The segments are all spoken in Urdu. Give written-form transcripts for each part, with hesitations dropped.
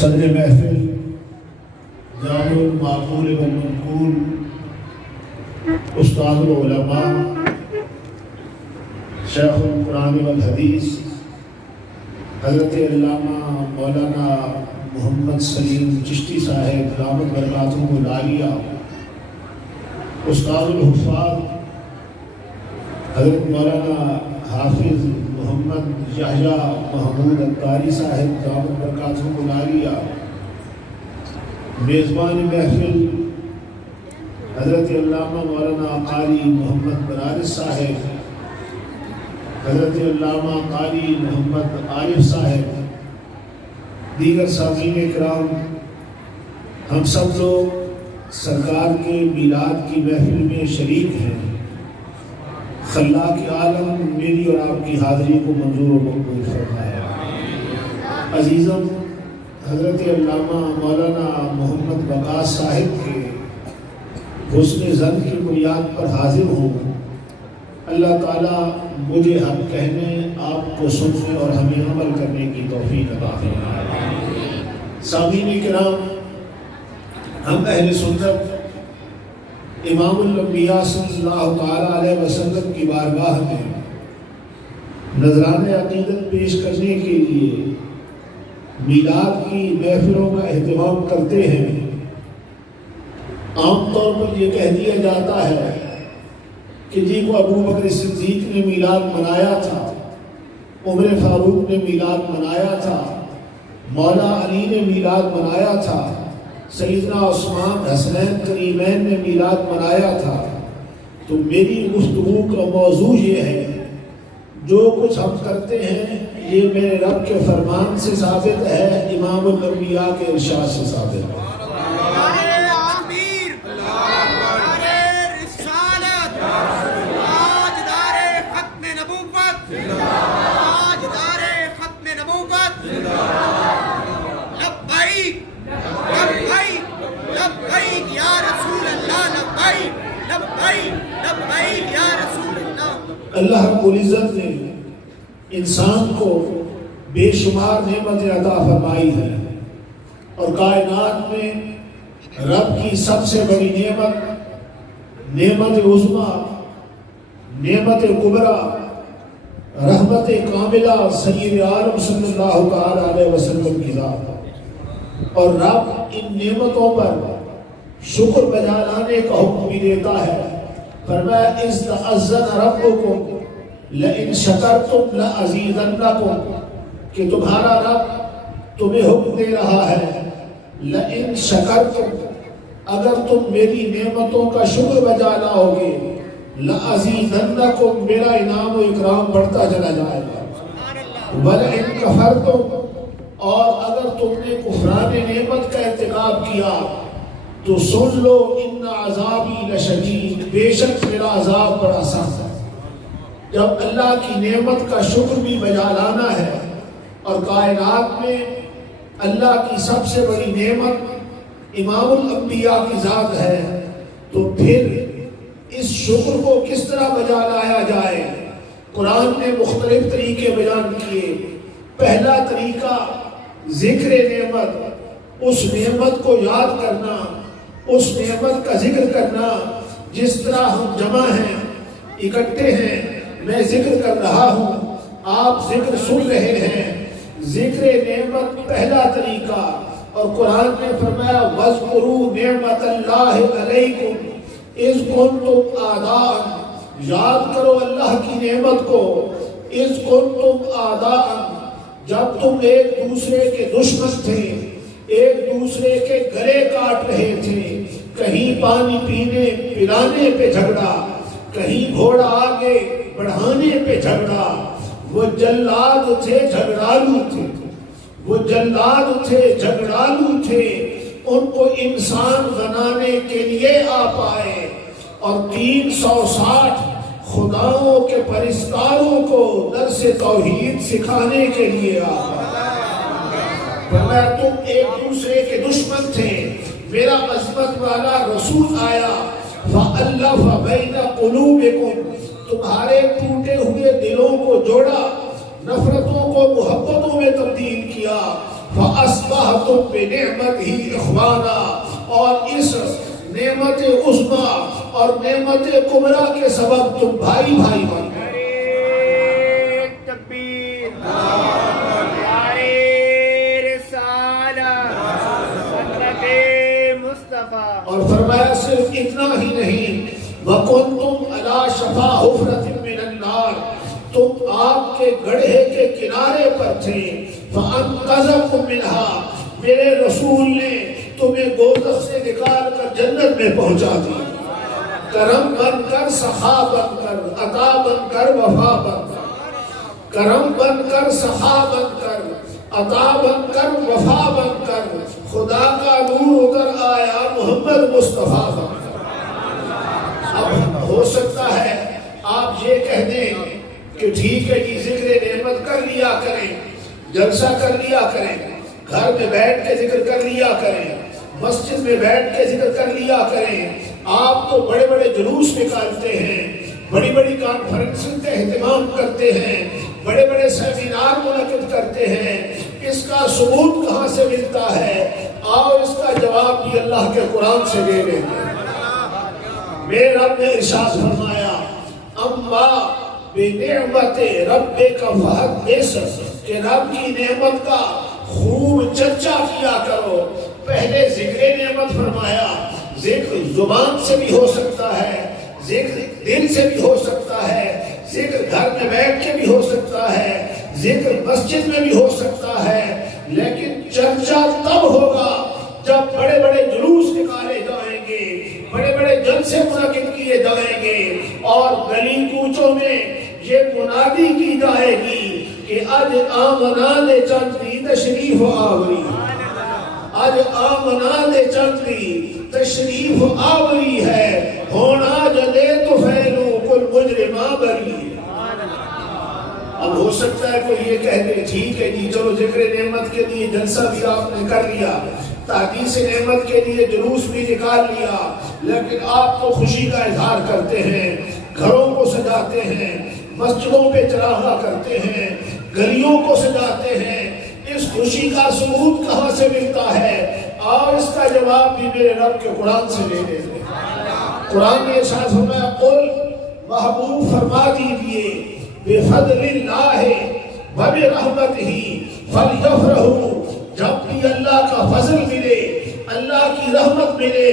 صدر محفل جامع المعقول والمنقول استاد العلماء شیخ القرآن والحدیث حضرت علامہ مولانا محمد سلیم چشتی صاحب دامت برکاتہ العالیہ، استاد الحفاظ حضرت مولانا حافظ محمد یحییٰ محمود عطاری صاحب دامت برکاتہ العالیہ، میزبان محفل حضرت علامہ مولانا قاری محمد برارس صاحب، حضرت علامہ قاری محمد عارف صاحب، دیگر سامعین اکرام، ہم سب لوگ سرکار کے میلاد کی محفل میں شریک ہیں۔ خلاق عالم میری اور آپ کی حاضری کو منظور و مقبول فرمائے۔ عزیزم، حضرت علامہ مولانا محمد وقاص صاحب کے حسن ظن کی بنیاد پر حاضر ہوں۔ اللہ تعالیٰ مجھے حق کہنے، آپ کو سننے اور ہمیں عمل کرنے کی توفیق عطا فرمائے۔ سامعین کرام، ہم اہل سنت امام الانبیاء صلی اللہ تعالیٰ علیہ وسلم کی بارگاہ میں نذران عقیدت پیش کرنے کے لیے میلاد کی محفلوں کا اہتمام کرتے ہیں۔ عام طور پر یہ کہہ دیا جاتا ہے کہ جی کو ابو بکر صدیق نے میلاد منایا تھا، عمر فاروق نے میلاد منایا تھا، مولا علی نے میلاد منایا تھا، سیدنا عثمان حسنین کریمین نے میلاد منایا تھا۔ تو میری گفتگو کا موضوع یہ ہے، جو کچھ ہم کرتے ہیں یہ میرے رب کے فرمان سے ثابت ہے، امام الانبیاء کے ارشاد سے ثابت ہے۔ اللہ رب العزت نے انسان کو بے شمار نعمتیں عطا فرمائی ہے، اور کائنات میں رب کی سب سے بڑی نعمت، نعمت عظمیٰ، نعمت کبریٰ، رحمت کاملہ سید عالم صلی اللہ تعالیٰ علیہ وسلم کی ذات، اور رب ان نعمتوں پر شکر بجا لانے کا حکم بھی دیتا ہے۔ فرمایا اذ تأذن ربکم لئن شکرتم لأزیدنکم، کہ تمہارا رب تمہیں حکم دے رہا ہے لئن شکرتم، اگر تم میری نعمتوں کا شکر بجا لاؤ گے، لأزیدنکم، میرا انعام و اکرام بڑھتا چلا جائے گا، ولئن کفرتم، اور اگر تم نے کفران نعمت کا ارتکاب کیا تو سن لو ان عذابی لشدید، بے شک میرا عذاب بڑا سخت ہے۔ جب اللہ کی نعمت کا شکر بھی بجا لانا ہے، اور کائنات میں اللہ کی سب سے بڑی نعمت امام الانبیاء کی ذات ہے، تو پھر اس شکر کو کس طرح بجا لایا جائے؟ قرآن نے مختلف طریقے بیان کیے۔ پہلا طریقہ ذکر نعمت، اس نعمت کو یاد کرنا، اس نعمت کا ذکر کرنا۔ جس طرح ہم جمع ہیں، اکٹھے ہیں، میں ذکر کر رہا ہوں، آپ ذکر سن رہے ہیں، ذکر نعمت پہلا طریقہ۔ اور قرآن نے فرمایا وَاذْكُرُوا نِعْمَةَ اللَّهِ عَلَيْكُمْ اِذْ كُنْتُمْ أَعْدَاءً، یاد کرو اللہ کی نعمت کو، اِذْ كُنْتُمْ أَعْدَاءً، جب تم ایک دوسرے کے دشمن تھے، ایک دوسرے کے گلے کاٹ رہے تھے، کہیں پانی پینے پلانے پہ جھگڑا، کہیں گھوڑا آگے بڑھانے پہ جھگڑا۔ وہ جلاد تھے، جھگڑالو تھے، وہ جلاد تھے، جھگڑالو تھے، ان کو انسان بنانے کے لیے آ پائے، اور 360 خداؤں کے پرستاروں کو درس توحید سکھانے کے لیے آ پائے۔ فرمایا تم ایک دوسرے کے دشمن تھے، میرا عظمت والا رسول آیا، فَأَلَّفَ بَيْنَ قُلُوبِكُمْ، تمہارے ٹوٹے ہوئے دلوں کو جوڑا، نفرت محبتوں میں تبدیل کیا، فَأَصْبَحْتُمْ بِنِعْمَتِهِ إِخْوَانًا، اور اس نعمت عظمیٰ اور نعمت کبریٰ کے سبب تم بھائی بھائی بن گئے۔ تکبیر، نعرے رسالت، سنت مصطفیٰ۔ اور فرمایا صرف اتنا ہی نہیں، وَكُنْتُمْ عَلَى شَفَا حُفْرَةٍ مِّنَ النَّارِ، تم آگ کے گڑھے کے کنارے پر تھے، فَأَنْقَذَكُمْ مِنْهَا، میرے رسول نے تمہیں دوزخ سے نکال کر جنت میں پہنچا دیا۔ کرم بن کر، سخا بن کر، عطا بن کر، وفا بن کر، کرم بن کر، سخا بن کر، عطا بن کر، وفا بن کر، خدا کا نور اتر آیا محمد مصطفیٰ بن کر۔ اب ہو سکتا ہے آپ یہ کہہ دیں کہ ٹھیک ہے جی، ذکر نعمت کر لیا کریں، جلسہ کر لیا کریں، گھر میں بیٹھ کے ذکر کر لیا کریں، مسجد میں بیٹھ کے ذکر کر لیا کریں، آپ تو بڑے بڑے جلوس نکالتے ہیں، بڑی بڑی کانفرنس کا اہتمام کرتے ہیں، بڑے بڑے سیمینار منعقد کرتے ہیں، اس کا ثبوت کہاں سے ملتا ہے؟ آؤ اس کا جواب بھی اللہ کے قرآن سے دے لیتے ہیں۔ میرے رب نے ارشاد فرمایا، اما بنعمت ربک فحدث، کہ رب کی نعمت کا خوب چرچا کیا کرو۔ پہلے ذکر نعمت فرمایا، ذکر زبان سے بھی ہو سکتا ہے، ذکر دل سے بھی ہو سکتا ہے، ذکر گھر میں بیٹھ کے بھی ہو سکتا ہے، ذکر مسجد میں بھی ہو سکتا ہے، لیکن چرچا تب ہوگا جب بڑے بڑے جلوس نکالے جائیں گے، بڑے بڑے جلسے منعقد کیے جائیں گے، اور گلی کوچوں میں یہ منادی کی جائے گی کہ اج آمنا دے چندی تشریف آوری، اج آمنا دے چندی تشریف آوری ہے، ہونا جدے تو فیلو کل مجرمہ بری۔ اب ہو سکتا ہے کوئی یہ کہہ دے ٹھیک ہے جی چلو ذکر نعمت کے لیے جلسہ بھی آپ نے کر لیا، تحدیث نعمت کے لیے جلوس بھی نکال لیا، لیکن آپ تو خوشی کا اظہار کرتے ہیں، گھروں کو سجاتے ہیں، مسجدوں پہ چراغاں کرتے ہیں، گلیوں کو سجاتے ہیں، اس خوشی کا ثبوت کہاں سے ملتا ہے؟ اور اس کا جواب بھی میرے رب کے قرآن سے لے لیتے ہیں۔ قرآن نے ارشاد فرمایا، قل محبوب فرما دیجئے، بفضل اللہ وبرحمتہ فلیفرحوا، جب بھی اللہ کا فضل ملے، اللہ کی رحمت ملے،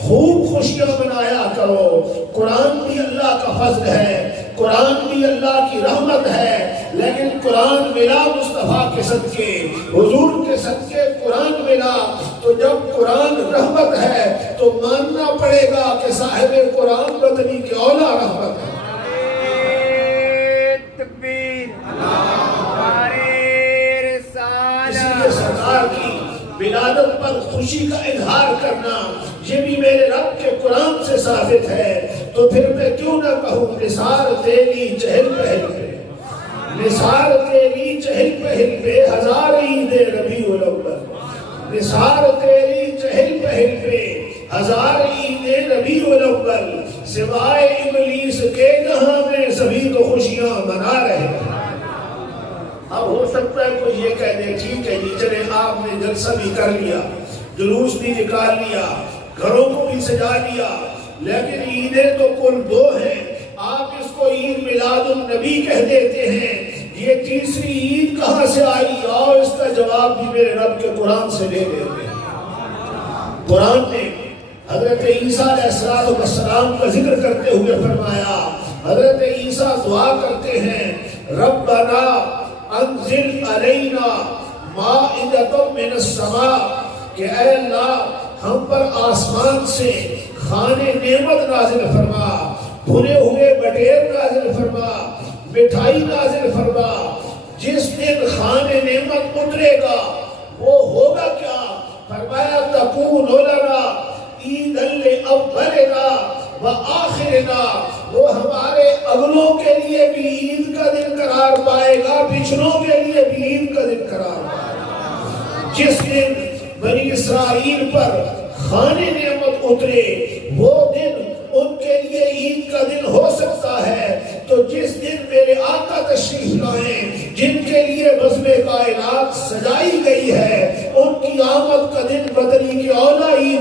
خوب خوشیاں منایا کرو۔ قرآن بھی اللہ کا فضل ہے، قرآن بھی اللہ کی رحمت ہے، لیکن قرآن ملا مصطفیٰ کے صدقے، حضور کے صدقے قرآن ملا، تو جب قرآن رحمت ہے تو ماننا پڑے گا کہ صاحب قرآن مدنی کے اولا رحمت ہے۔ تکبیر، اس لیے سرکار کی ولادت پر خوشی کا اظہار کرنا یہ بھی میرے رب کے قرآن سے ثابت ہے، تو پھر میں کیوں نہ کہوں نثار تیری چہل پہل پہ، نثار تیری چہل پہل پہ ہزار عید ربیع الاول، نثار تیری چہل پہل پہ ہزار عید ربیع الاول، سوائے ابلیس کے جہاں میں سبھی تو خوشیاں منا رہے ہیں۔ اب ہو سکتا ہے کوئی یہ کہہ دے ٹھیک ہے جی چلے آپ نے جلسہ بھی کر لیا، جلوس بھی نکال لیا، گھروں کو بھی سجا لیا، لیکن عیدیں تو کل دو ہیں، آپ اس کو عید میلاد النبی کہہ دیتے ہیں، یہ تیسری عید کہاں سے آئی؟ اور اس کا جواب بھی میرے رب کے قرآن سے لے لیتے ہیں۔ قرآن نے حضرت عیسیٰ علیہ السلام کا ذکر کرتے ہوئے فرمایا، حضرت عیسیٰ دعا کرتے ہیں، ربنا انزل علینا مائدۃ من السماء، کہ اے اللہ ہم پر آسمان سے کھانے نعمت نازل فرما، بھنے ہوئے بٹیر نازل فرما، مٹھائی نازل فرما۔ جس دن کھانے نعمت اترے گا وہ ہوگا کیا؟ فرمایا تکون لنا عیدا لاولنا وآخرنا، وہ ہمارے اگلوں کے لیے بھی عید کا دن قرار پائے گا، پچھلوں کے لیے بھی عید کا دن قرار پائے گا۔ جس دن بنی اسرائیل پر کھانے نعمت اترے وہ دن ان کے لیے عید کا دن ہو سکتا ہے، تو جس دن میرے آقا تشریف لائیں جن کے لیے بزم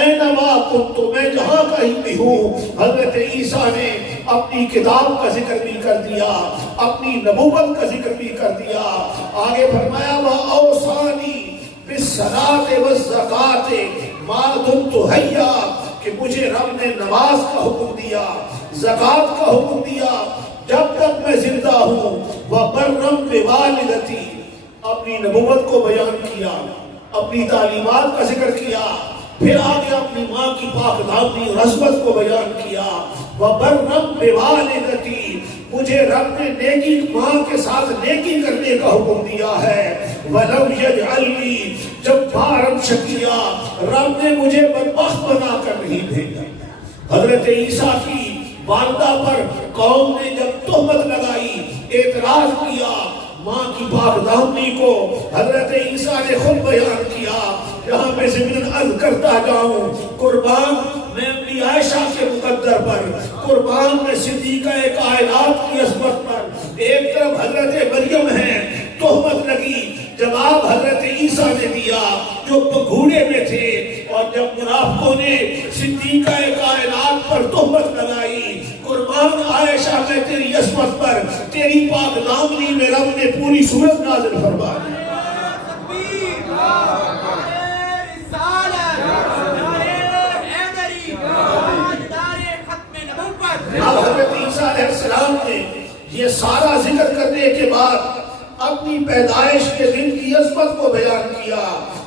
اینما کنت، میں جہاں کہیں بھی ہوں. حضرت عیسیٰ نے اپنی کتاب کا ذکر بھی کر دیا، اپنی نبوت کا ذکر بھی کر دیا. آگے فرمایا وَأَوْصَانِي بِالصَّلَاةِ وَالزَّكَاةِ مَا دُمْتُ حَيًّا، کہ مجھے رب نے نماز کا حکم دیا، زکوٰۃ کا حکم دیا جب تک میں زندہ ہوں. وَبَرًّا بِوَالِدَتِي، اپنی نبوت کو بیان کیا، اپنی تعلیمات کا ذکر کیا، پھر آگے اپنی ماں کی پاک دامنی اور عظمت کو بیان کیا. وَبَرًّا بِوَالِدَتِي، مجھے رب نے نیکی، ماں کے ساتھ نیکی کرنے کا حکم دیا ہے. وَلَمْ يَجْعَلْنِي جَبَّارًا شَقِيًّا، رب نے مجھے بدبخت بنا کر نہیں بھیجا. حضرت عیسیٰ کی والدہ پر قوم نے جب تہمت لگائی، اعتراض کیا، ماں کی پاک دامنی کو حضرت عیسیٰ نے خود بیان کیا. یہاں پہ ضمن عرض کرتا جاؤں، قربان میں اپنی عائشہ کے مقدر پر، قربان میں صدیقہ کائنات کی عظمت پر. ایک طرف حضرت مریم ہے، تہمت لگی، جواب حضرت عیسیٰ نے دیا جو بگھوڑے میں تھے. اور جب منافقوں نے صدیقہ کائنات پر تہمت لگائی، قربان عائشہ میں تیری عصمت پر، تیری پاک دامنی میں رب نے پوری سورت نازل فرما دی. اب حضرت عیسیٰ علیہ السلام نے یہ سارا ذکر کرنے کے بعد اپنی پیدائش کے دن کی عظمت کو بیان کیا.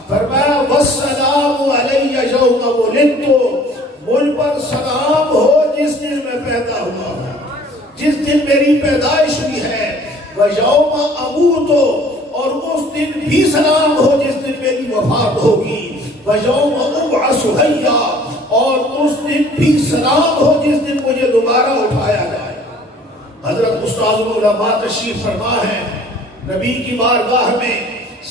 فرمایا وَالسَّلَامُ عَلَيَّ يَوْمَ وُلِدتُّ، مجھ پر سلام ہو جس دن میں پیدا ہوا ہوں، جس دن میری پیدائش ہوئی ہے. وَيَوْمَ أَمُوتُ، اور اس دن بھی سلام ہو جس دن میری وفات ہوگی. وَيَوْمَ أُبْعَثُ حَيًّا، اور اس دن بھی سلام ہو جس دن مجھے دوبارہ اٹھایا جائے. حضرت استاد العلماء تشریف فرما ہے، نبی کی بارگاہ میں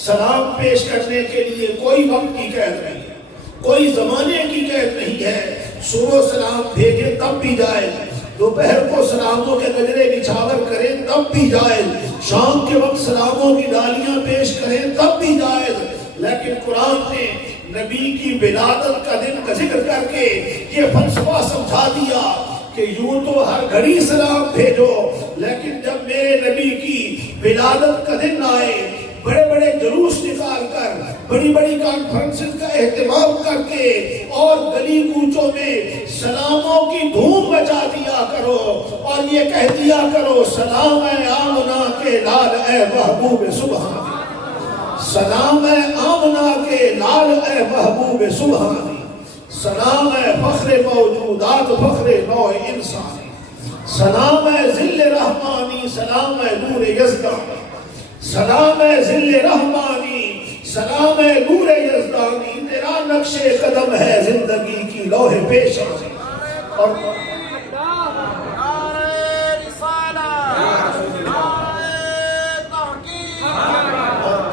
سلام پیش کرنے کے لیے کوئی وقت کی قید نہیں ہے، کوئی زمانے کی قید نہیں ہے. صبح سلام بھیجے تب بھی جائے، دوپہر کو سلاموں کے گجرے نچھاور کریں تب بھی جائے، شام کے وقت سلاموں کی ڈالیاں پیش کریں تب بھی جائے. لیکن قرآن نے نبی کی ولادت کا دن کا ذکر کر کے یہ فلسفہ سمجھا دیا کہ یوں تو ہر گھڑی سلام بھیجو، لیکن جب میرے نبی کی ولادت کا دن آئے، بڑے بڑے جلوس نکال کر، بڑی بڑی کانفرنسز کا اہتمام کر کے اور گلی کوچوں میں سلاموں کی دھوم مچا دیا کرو اور یہ کہہ دیا کرو سلام اے آمنہ کے لال اے محبوب سبحانی، سلام اے آمنہ کے لال اے محبوب سبحانی، سلام اے فخر موجودات فخر نوع انسانی، سلام اے ذل رحمانی، سلام اے نور یزدانی، سلام اے ذل رحمانی، سلام اے نور یزدانی، تیرا نقش قدم ہے زندگی کی لوح پیشانی. اور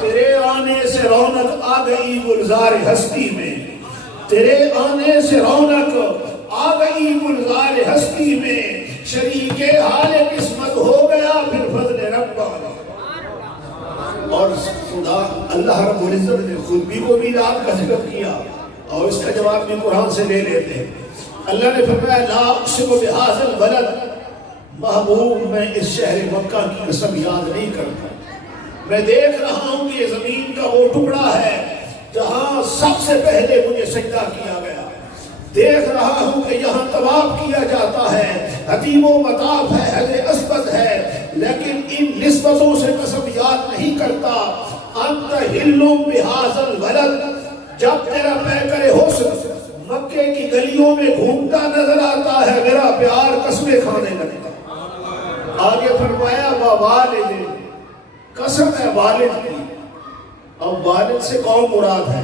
تیرے آنے سے رونق آ گئی گلزار ہستی میں، تیرے آنے سے رونق آ گئی گلزار ہستی میں، شریک حال قسمت ہو گیا پھر فضل ربانی. اور خدا اللہ رب العزت نے خود بھی کو میلاد کا ذکر کیا اور اس کا جواب بھی قرآن سے لے لیتے ہیں. اللہ نے فرمایا لا اقسم بہذا البلد، محبوب میں اس شہر مکہ کی قسم یاد نہیں کرتا، میں دیکھ رہا ہوں کہ یہ زمین کا وہ ٹکڑا ہے جہاں سب سے پہلے مجھے سجدہ کیا گیا، دیکھ رہا ہوں کہ یہاں طواف کیا جاتا ہے، حتیم و مطاف ہے، حجر اسود ہے، لیکن ان نسبتوں سے قسم یاد نہیں کرتا. انت ہلم بہذا البلد، جب تیرا پیکر حسن مکے کی گلیوں میں گھومتا نظر آتا ہے میرا پیار قسمیں کھانے لگتا. آگے فرمایا ووالد، قسم ہے والد کی. اب والد سے کون مراد ہے؟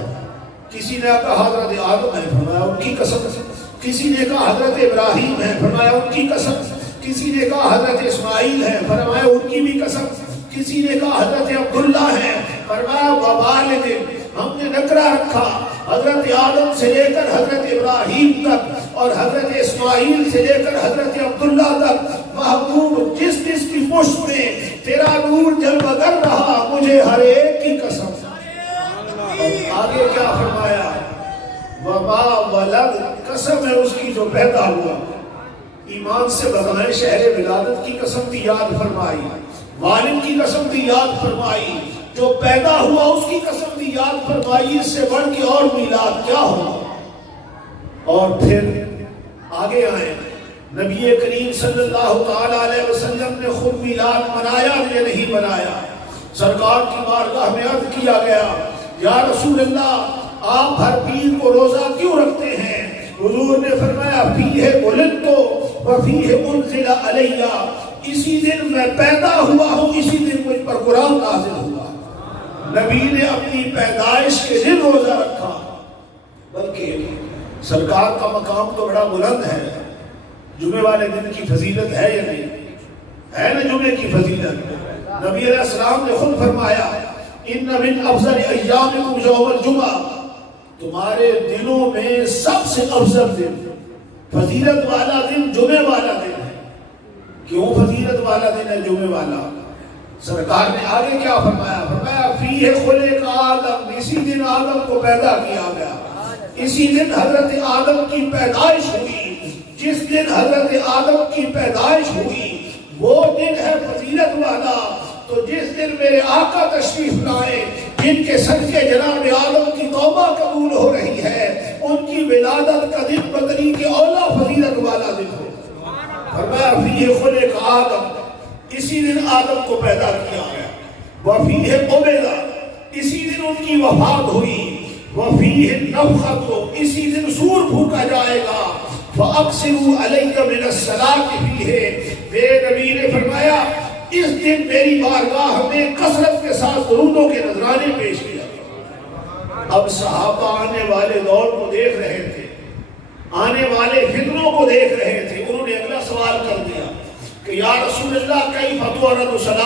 کسی نے کہا حضرت آدم ہے، فرمایا ان کی قسم. کسی نے کہا حضرت ابراہیم ہے، فرمایا ان کی قسم. کسی نے کہا حضرت اسماعیل ہے، فرمایا ان کی بھی قسم. کسی نے کہا حضرت عبداللہ ہے، فرمایا ووالد. ہم نے نکرہ رکھا، حضرت آدم سے لے کر حضرت ابراہیم تک اور حضرت اسماعیل سے لے کر حضرت عبداللہ تک. محبوب جس جس کی پشت میں تیرا نور جلوگر رہا، مجھے ہر ایک کی قسم. آگے کیا فرمایا؟ وما ولد، قسم ہے اس کی جو پیدا ہوا۔ ایمان سے بتائیں، شہر ولادت کی قسم بھی یاد فرمائی، والد کی قسم بھی یاد فرمائی، جو پیدا ہوا اس کی قسم بھی یاد فرمائی، اس سے بڑھ کے اور میلاد کیا ہوا۔ اور پھر آگے آئے، نبی کریم صلی اللہ تعالی علیہ وسلم نے خود میلاد منایا یا نہیں منایا؟ سرکار کی بارگاہ میں عرض کیا گیا، یا رسول اللہ آپ ہر پیر کو روزہ کیوں رکھتے ہیں؟ حضور نے فرمایا، فیہ ولدت وفیہ انزل علیہ، اسی دن میں پیدا ہوا ہوں، اسی دن مجھ پر قرآن نازل ہوا۔ نبی نے اپنی پیدائش کے دن روزہ رکھا، بلکہ سرکار کا مقام تو بڑا بلند ہے۔ جمعے والے دن کی فضیلت ہے یا نہیں؟ ہے نا جمعے کی فضیلت؟ نبی علیہ السلام نے خود فرمایا، ان من افضل ایامکم یوم الجمعہ، تمہارے دنوں میں سب سے افضل دن، فضیلت والا دن جمعے والا دن ہے۔ کیوں فضیلت والا دن ہے جمعے والا؟ سرکار نے آگے کیا فرمایا؟ فرمایا فیہ خلق آدم، اسی دن آدم کو پیدا کیا گیا، اسی دن حضرت آدم کی پیدائش ہوئی۔ جس دن حضرت آدم کی پیدائش ہوئی وہ دن ہے فضیلت والا۔ تو جس دن میرے آقا تشریف لائے، جن کے صدقے جناب آدم کی توبہ قبول ہو رہی ہے، ان کی ولادت کا دن بدری کے اولا فضیلت والا دن ہو۔ فرمایا فیہ خلق آدم، اسی دن آدم کو پیدا کیا گیا، وفیہ قبض، اسی دن ان کی وفات ہوئی، وفیہ نفخۃ، اسی دن سور پھونکا جائے گا، فَأَقْسِرُوا عَلَيَّ مِنَ الصَّلَاةِ فِيهِ، میرے نبی نے فرمایا اس دن میری بارگاہ میں کثرت کے ساتھ درودوں کے نذرانے پیش کیا۔ اب صحابہ آنے والے دور کو دیکھ رہے تھے، آنے والے فتنوں کو دیکھ رہے تھے، انہوں نے اگلا سوال کر دیا کہ یا رسول اللہ کیف تورد صلاۃ